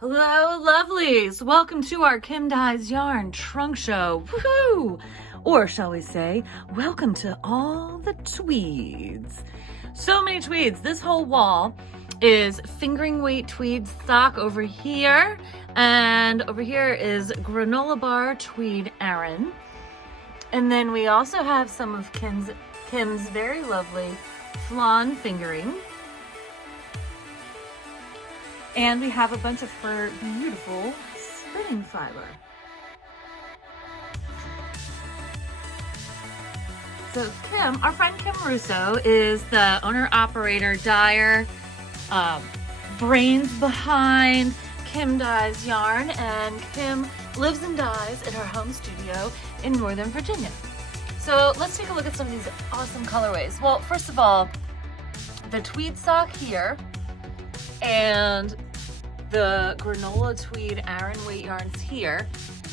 Hello, lovelies. Welcome to our Kim Dyes Yarn Trunk Show. Woohoo! Or shall we say, welcome to all the tweeds. So many tweeds. This whole wall is fingering weight tweed sock over here. And over here is granola bar tweed Aran. And then we also have some of Kim's very lovely flan fingering. And we have a bunch of her beautiful spinning fiber. So Kim, our friend Kim Russo, is the owner-operator, dyer, brains behind Kim Dyes Yarn, and Kim lives and dyes in her home studio in Northern Virginia. So let's take a look at some of these awesome colorways. Well, first of all, the tweed sock here, and the granola tweed Aran weight yarns here.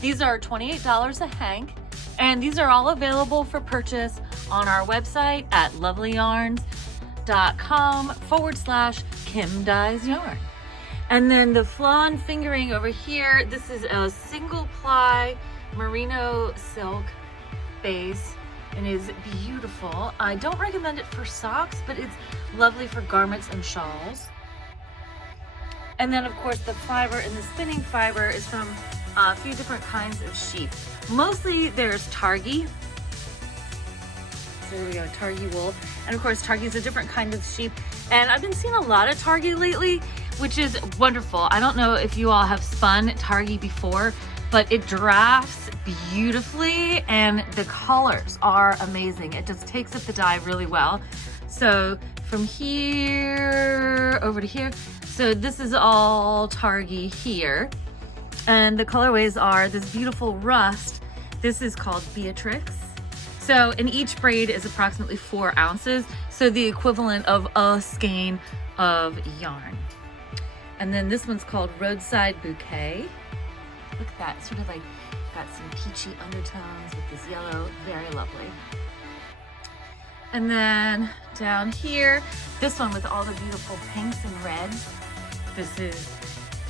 These are $28 a hank, and these are all available for purchase on our website at lovelyyarns.com/Kim Dyes Yarn. And then the flan fingering over here, this is a single ply merino silk base and is beautiful. I don't recommend it for socks, but it's lovely for garments and shawls. And then of course the fiber in the spinning fiber is from a few different kinds of sheep. Mostly there's Targhee. So there we go, Targhee wool. And of course Targhee is a different kind of sheep. And I've been seeing a lot of Targhee lately, which is wonderful. I don't know if you all have spun Targhee before, but it drafts beautifully and the colors are amazing. It just takes up the dye really well. So from here over to here, so this is all Targhee here. And the colorways are this beautiful rust. This is called Beatrix. So, and each braid is approximately 4 ounces. So the equivalent of a skein of yarn. And then this one's called Roadside Bouquet. Look at that, sort of like got some peachy undertones with this yellow, very lovely. And then down here, this one with all the beautiful pinks and reds. This is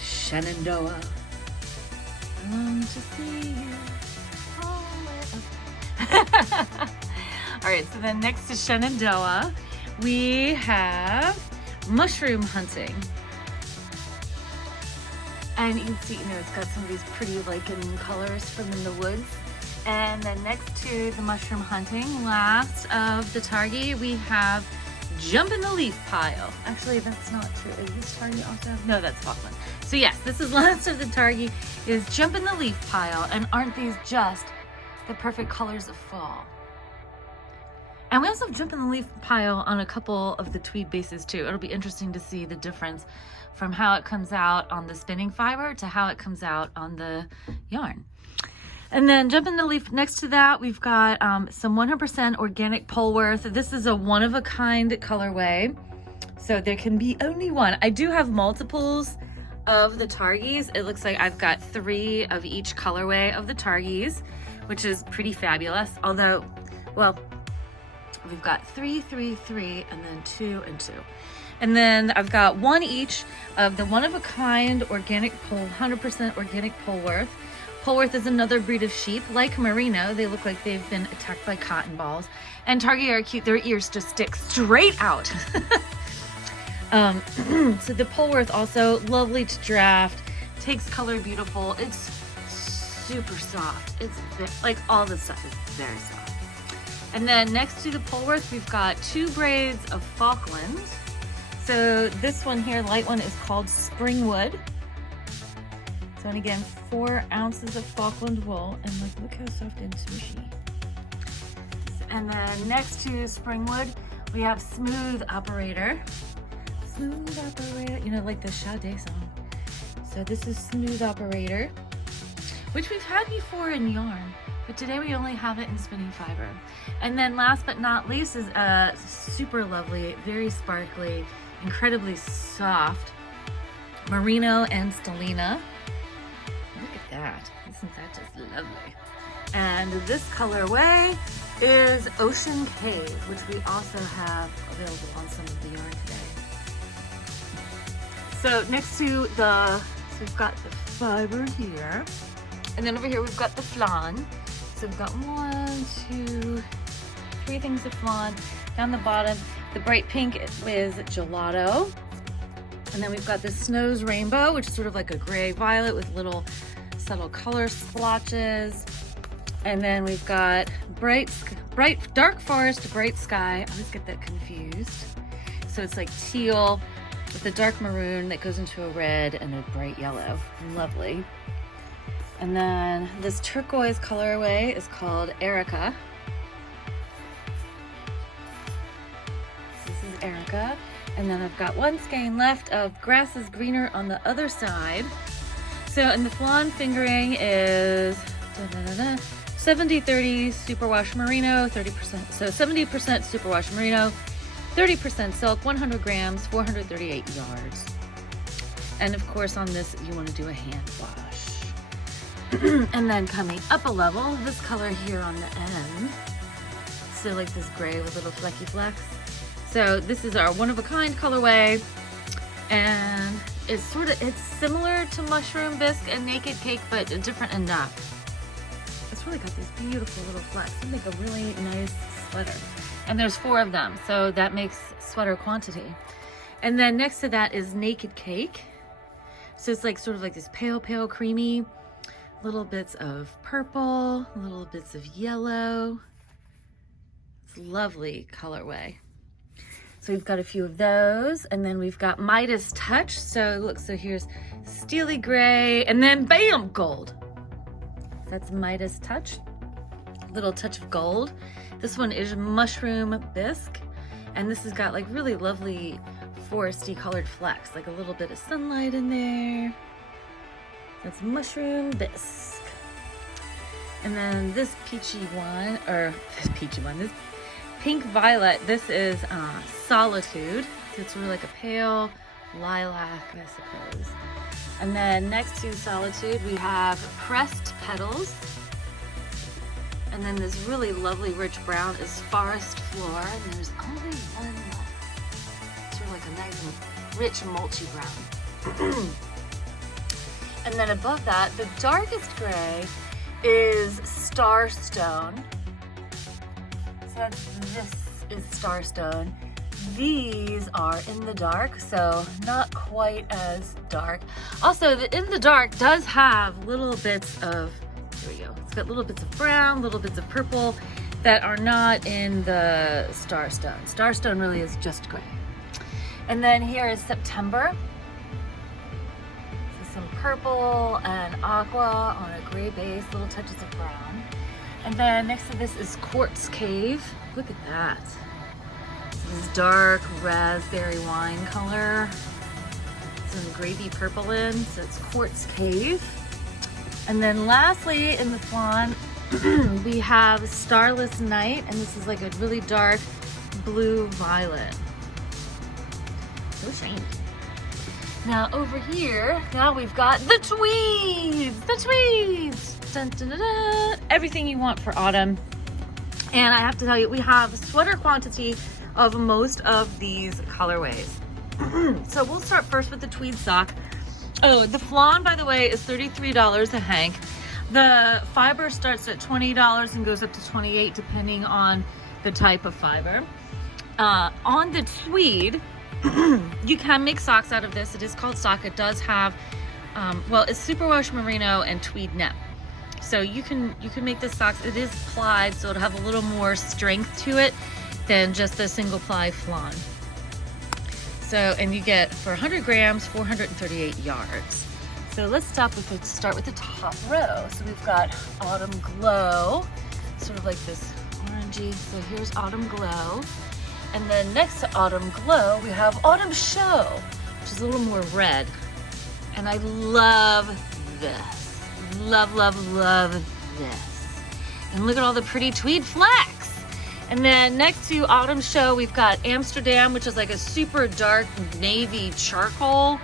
Shenandoah. I long to see you. All right, so then next to Shenandoah, we have mushroom hunting. And you can see, it's got some of these pretty lichen colors from in the woods. And then next to the mushroom hunting, last of the Targhee, we have Jump in the Leaf Pile. Actually, that's not true. Is this Targhee also? No, that's Falkland. So yes, this is last of the Targhee, is Jump in the Leaf Pile. And aren't these just the perfect colors of fall? And we also have Jump in the Leaf Pile on a couple of the tweed bases too. It'll be interesting to see the difference from how it comes out on the spinning fiber to how it comes out on the yarn. And then Jump in the Leaf, next to that, we've got some 100% organic Polworth. This is a one-of-a-kind colorway, so there can be only one. I do have multiples of the Targhees. It looks like I've got 3 of each colorway of the Targhees, which is pretty fabulous. Although, well, we've got 3, 3, 3, and then 2 and 2. And then I've got 1 each of the one-of-a-kind organic 100% organic Polworth. Polworth is another breed of sheep, like merino. They look like they've been attacked by cotton balls. And Targhee are cute. Their ears just stick straight out. So the Polworth also lovely to draft. Takes color beautiful. It's super soft. It's like all this stuff is very soft. And then next to the Polworth, we've got 2 braids of Falkland. So this one here, the light one, is called Springwood. So, and again, 4 ounces of Falkland wool, and look how soft and smushy. And then next to Springwood, we have Smooth Operator. Smooth Operator, like the Sade song. So this is Smooth Operator, which we've had before in yarn, but today we only have it in spinning fiber. And then last but not least is a super lovely, very sparkly, incredibly soft merino and stellina. Look at that. Isn't that just lovely? And this colorway is Ocean Cave, which we also have available on some of the yarn today. So next to the So we've got the fiber here. And then over here we've got the flan. So we've got 1, 2, 3 things of flan. Down the bottom, the bright pink is gelato. And then we've got this Snow's Rainbow, which is sort of like a gray violet with little subtle color splotches. And then we've got dark forest, bright sky. I always get that confused. So it's like teal with a dark maroon that goes into a red and a bright yellow. Lovely. And then this turquoise colorway is called Erica. This is Erica. And then I've got one skein left of Grass is Greener on the other side. So, and the flan fingering is 70-30 superwash merino, 30%, so 70% superwash merino, 30% silk, 100 grams, 438 yards. And of course on this, you want to do a hand wash. And then coming up a level, this color here on the end. So like this gray with little flecky flecks. So this is our one-of-a-kind colorway. And it's similar to Mushroom Bisque and Naked Cake, but different enough. It's really got these beautiful little flecks. They make a really nice sweater. And there's 4 of them, so that makes sweater quantity. And then next to that is Naked Cake. So it's like sort of like this pale, pale, creamy, little bits of purple, little bits of yellow. It's a lovely colorway. So we've got a few of those, and then we've got Midas Touch. So look, so here's steely gray, and then bam, gold. That's Midas Touch, little touch of gold. This one is Mushroom Bisque, and this has got like really lovely foresty colored flecks, like a little bit of sunlight in there. That's Mushroom Bisque. And then this peachy one, this pink violet, this is Solitude. So it's really like a pale lilac, I suppose. And then next to Solitude, we have Pressed Petals. And then this really lovely rich brown is Forest Floor, and there's only one left. It's really like a nice and rich mulchy brown. And then above that, the darkest gray is Starstone. So this is Starstone. These are in the dark, so not quite as dark. Also, the in the dark does have little bits of, here we go. It's got little bits of brown, little bits of purple that are not in the Starstone. Starstone really is just gray. And then here is September. So some purple and aqua on a gray base, little touches of brown. And then next to this is Quartz Cave. Look at that. This is dark raspberry wine color. Some gravy purple in, so it's Quartz Cave. And then lastly in the flan, we have Starless Night, and this is like a really dark blue violet. So shiny. Now over here, now we've got the tweeds! The tweeds! Dun, dun, dun, dun. Everything you want for autumn. And I have to tell you, we have sweater quantity of most of these colorways. So we'll start first with the tweed sock. Oh, the flan, by the way, is $33 a hank. The fiber starts at $20 and goes up to $28 depending on the type of fiber. On the tweed, you can make socks out of this. It is called sock. It does have, well, it's superwash merino and tweed net. So you can make this socks. It is plied, so it'll have a little more strength to it than just the single ply flan. So, and you get for 100 grams, 438 yards. So let's start with the top row. So we've got Autumn Glow, sort of like this orangey. So here's Autumn Glow. And then next to Autumn Glow, we have Autumn Show, which is a little more red. And I love this. Love, love, love this. And look at all the pretty tweed flax. And then next to Autumn Show, we've got Amsterdam, which is like a super dark navy charcoal.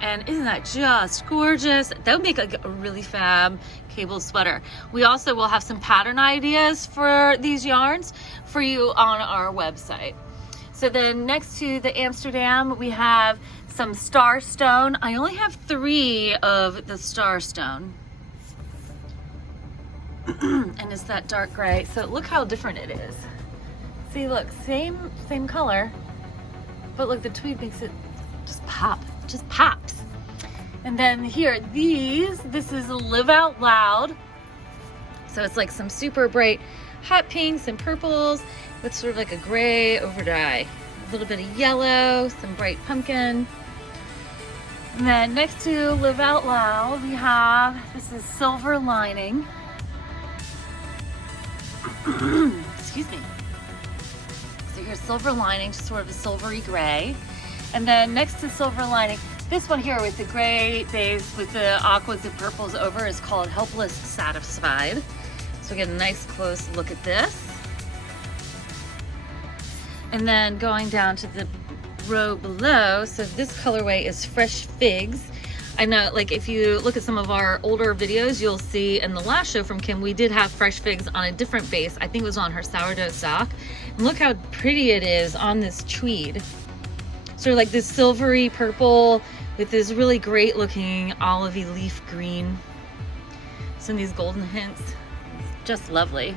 And isn't that just gorgeous? That would make like a really fab cable sweater. We also will have some pattern ideas for these yarns for you on our website. So then next to the Amsterdam, we have some Starstone. I only have 3 of the Starstone. And it's that dark gray. So look how different it is. See, look, same color, but look, the tweed makes it just pop, just pops. And then here, this is Live Out Loud. So it's like some super bright hot pinks and purples with sort of like a gray overdye. A little bit of yellow, some bright pumpkin. And then next to Live Out Loud, we have, this is Silver Lining. Excuse me. So here's Silver Lining, just sort of a silvery gray. And then next to Silver Lining, this one here with the gray base with the aquas and purples over is called Helpless Satisfied. So we get a nice close look at this. And then going down to the row below, so this colorway is Fresh Figs. I know, like, if you look at some of our older videos, you'll see in the last show from Kim, we did have Fresh Figs on a different base. I think it was on her sourdough sock. And look how pretty it is on this tweed. Sort of like this silvery purple with this really great looking olivey leaf green. Some of these golden hints, just lovely.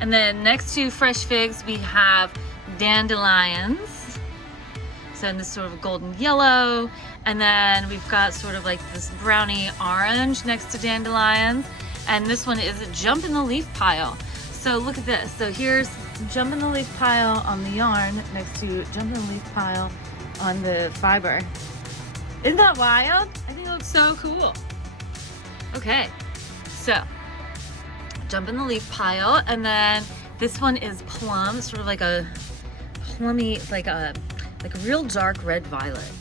And then next to Fresh Figs, we have Dandelions. So in this sort of golden yellow. And then we've got sort of like this brownie orange next to Dandelions. And this one is Jump in the Leaf Pile. So look at this. So here's Jump in the Leaf Pile on the yarn next to Jump in the Leaf Pile on the fiber. Isn't that wild? I think it looks so cool. Okay, so Jump in the Leaf Pile. And then this one is Plum, sort of like a plummy, it's like a real dark red violet.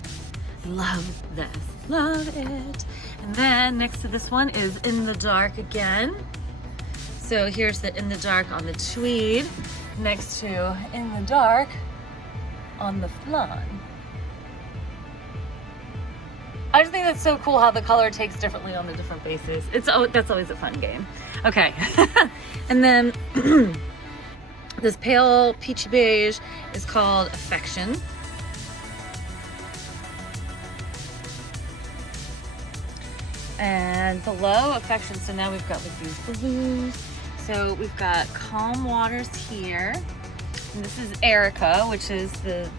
Love this, love it. And then next to this one is In the Dark again. So here's the In the Dark on the tweed, next to In the Dark on the flan. I just think that's so cool how the color takes differently on the different bases. That's always a fun game. Okay, and then this pale peachy beige is called Affection. And below Affection, so now we've got like these blues. So we've got Calm Waters here. And this is Erica, which is the,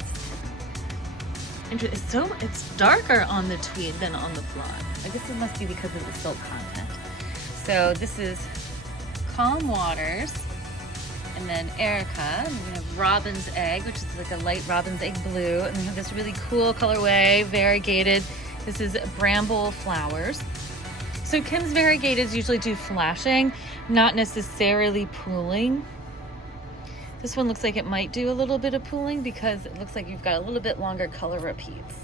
it's darker on the tweed than on the flan. I guess it must be because of the silk content. So this is Calm Waters. And then Erica, and we have Robin's Egg, which is like a light Robin's Egg blue. And we have this really cool colorway, variegated. This is Bramble Flowers. So Kim's variegateds usually do flashing, not necessarily pooling. This one looks like it might do a little bit of pooling because it looks like you've got a little bit longer color repeats.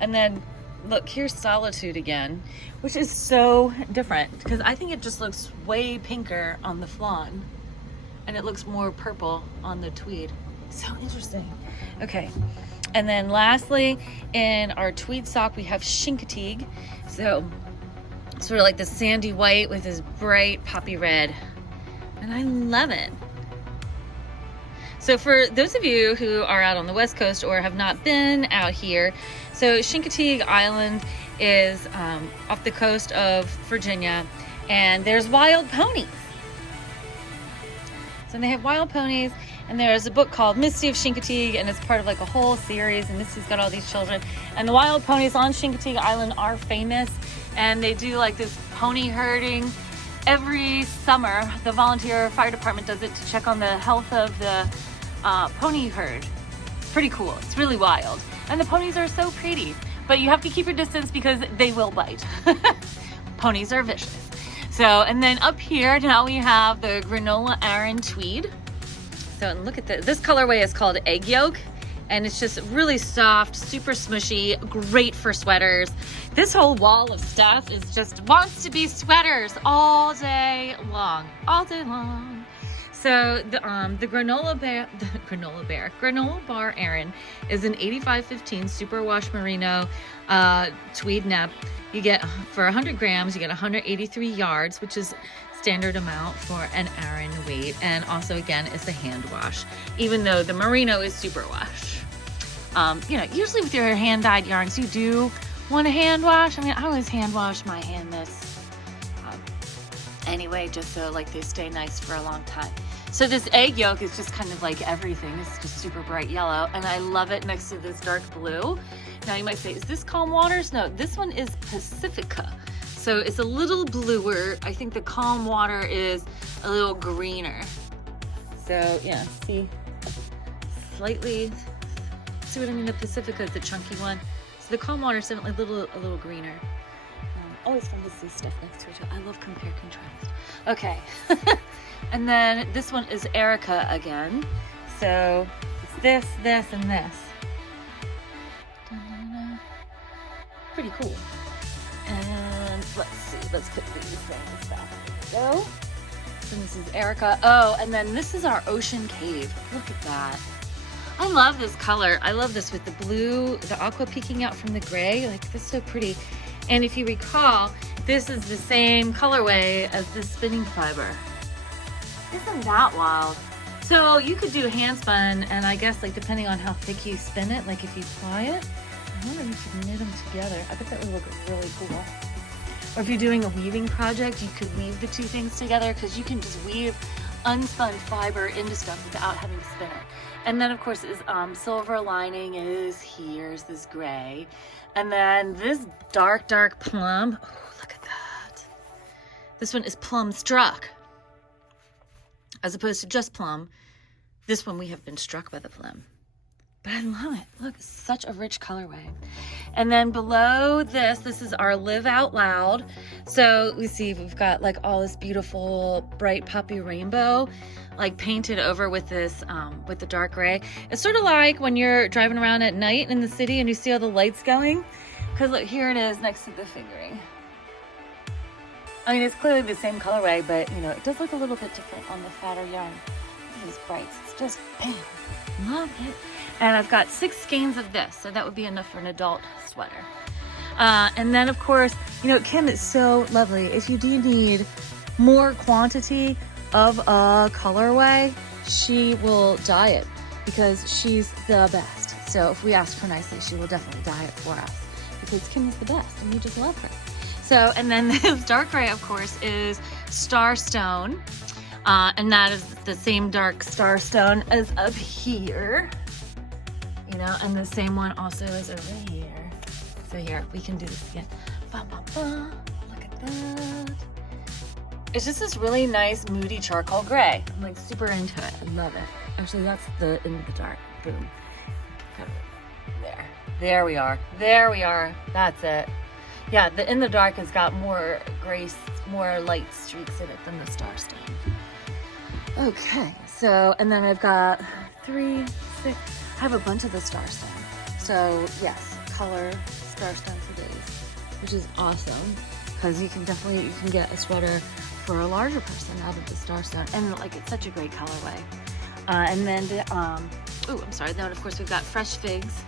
And then look, here's Solitude again, which is so different because I think it just looks way pinker on the flan and it looks more purple on the tweed. So interesting. Okay. And then lastly, in our tweed sock, we have Chincoteague. So sort of like the sandy white with this bright poppy red. And I love it. So for those of you who are out on the West Coast or have not been out here, so Chincoteague Island is off the coast of Virginia, and there's wild ponies. So they have wild ponies, and there's a book called Misty of Chincoteague, and it's part of like a whole series, and Misty's got all these children. And the wild ponies on Chincoteague Island are famous, and they do like this pony herding every summer. The volunteer fire department does it to check on the health of the pony herd. It's pretty cool. It's really wild. And the ponies are so pretty, but you have to keep your distance because they will bite. Ponies are vicious. So, and then up here, now we have the Granola Aran Tweed. So, and look at this colorway is called Egg Yolk, and it's just really soft, super smushy, great for sweaters. This whole wall of stuff is just wants to be sweaters all day long, all day long. So the Granola Bar Aran is an 8515 superwash merino tweed nap. You get, for 100 grams, you get 183 yards, which is standard amount for an Aran weight. And also, again, it's a hand wash, even though the merino is superwash. You know, usually with your hand-dyed yarns, you do want to hand wash. I mean, I always hand wash my hand mitts anyway, just so like they stay nice for a long time. So this egg yolk is just kind of like everything. It's just super bright yellow, and I love it next to this dark blue. Now you might say, is this Calm Waters? No, this one is Pacifica. So it's a little bluer. I think the Calm Water is a little greener. So yeah, see, slightly, see what I mean? The Pacifica is the chunky one. So the Calm Water is definitely a little greener. Always fun to see stuff next to each other. I love compare contrast. Okay. And then this one is Erica again. So it's this, and this. Pretty cool. And let's see, let's put these things back. There we go. So this is Erica. Oh, and then this is our Ocean Cave. Look at that. I love this color. I love this with the blue, the aqua peeking out from the gray. Like, this is so pretty. And if you recall, this is the same colorway as the spinning fiber. Isn't that wild? So you could do hand spun, and I guess like depending on how thick you spin it, like if you ply it, I wonder if you could knit them together. I bet that would look really cool. Or if you're doing a weaving project, you could weave the two things together, because you can just weave unspun fiber into stuff without having to spin it. And then of course is silver lining is here's this gray. And then this dark plum. Oh, look at that. This one is plum struck. As opposed to just plum. This one we have been struck by the plum. But I love it. Look, it's such a rich colorway. And then below this is our Live Out Loud. So we see we've got like all this beautiful bright poppy rainbow, like painted over with this, with the dark gray. It's sort of like when you're driving around at night in the city and you see all the lights going. Because look, here it is next to the fingering. I mean, it's clearly the same colorway, but you know, it does look a little bit different on the fatter yarn. This is bright. It's just, bam, love it. And I've got 6 skeins of this, so that would be enough for an adult sweater. And then of course, you know, Kim is so lovely. If you do need more quantity of a colorway, she will dye it because she's the best. So if we ask her nicely, she will definitely dye it for us because Kim is the best and we just love her. So, and then this dark gray, of course, is Starstone. And that is the same dark Starstone as up here. You know, and the same one also is over here. So here, we can do this again. Ba, ba, ba. Look at that. It's just this really nice, moody charcoal gray. I'm like super into it. I love it. Actually, that's the in the dark. Boom. There. There we are. There we are. That's it. Yeah, the in the dark has got more grace, more light streaks in it than the Starstone. Okay, so, and then I've got 3, 6, I have a bunch of the Starstone. So yes, color Starstone for days, which is awesome because you can get a sweater for a larger person out of the Starstone, and like it's such a great colorway. And then the oh, I'm sorry. Then of course we've got Fresh Figs,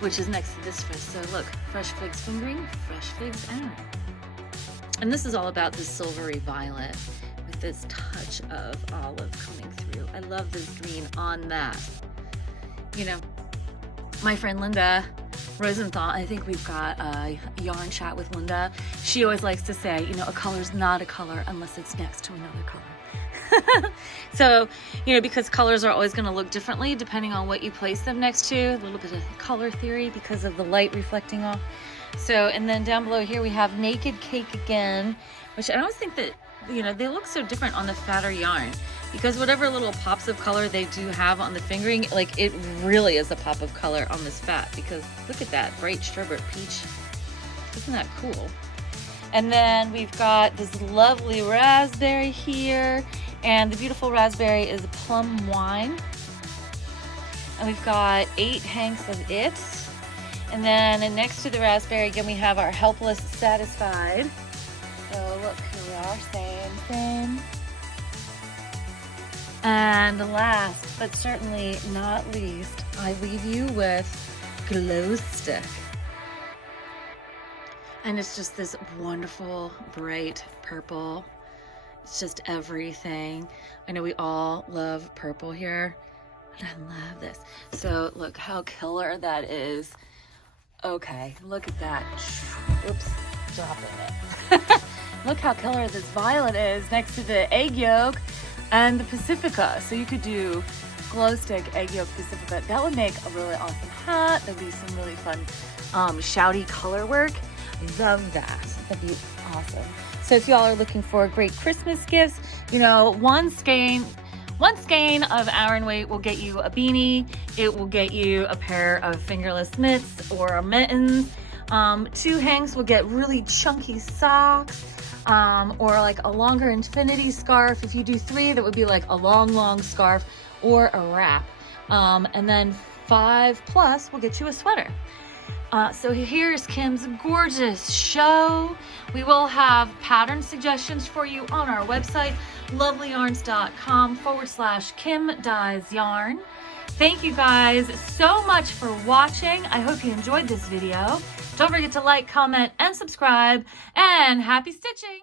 which is next to this fish. So look, Fresh Figs fingering, Fresh Figs out. And this is all about this silvery violet with this touch of olive coming through. I love this green on that. You know, my friend Linda Rosenthal, I think we've got a yarn chat with Linda. She always likes to say, you know, a color's not a color unless it's next to another color. So, you know, because colors are always going to look differently depending on what you place them next to. A little bit of color theory because of the light reflecting off. So, and then down below here we have Naked Cake again, which I always think that, you know, they look so different on the fatter yarn. Because whatever little pops of color they do have on the fingering, like it really is a pop of color on this fat. Because look at that bright strawberry peach. Isn't that cool? And then we've got this lovely raspberry here. And the beautiful raspberry is plum wine. And we've got 8 hanks of it. And then next to the raspberry, again, we have our Helpless Satisfied. So look, here we are, same. And last, but certainly not least, I leave you with Glow Stick. And it's just this wonderful, bright purple. It's just everything. I know we all love purple here. And I love this. So look how killer that is. Okay, look at that. Oops, dropping it. Look how killer this violet is next to the egg yolk and the Pacifica. So you could do glow stick egg yolk Pacifica. That would make a really awesome hat. There'd be some really fun shouty color work. I love that. That'd be awesome. So if y'all are looking for great Christmas gifts, you know, one skein of Aran weight will get you a beanie. It will get you a pair of fingerless mitts or mittens. 2 hanks will get really chunky socks, or like a longer infinity scarf. If you do 3, that would be like a long scarf or a wrap. And then 5+ will get you a sweater. So here's Kim's gorgeous show. We will have pattern suggestions for you on our website, lovelyyarns.com/Kim Dyes Yarn. Thank you guys so much for watching. I hope you enjoyed this video. Don't forget to like, comment, and subscribe, and happy stitching!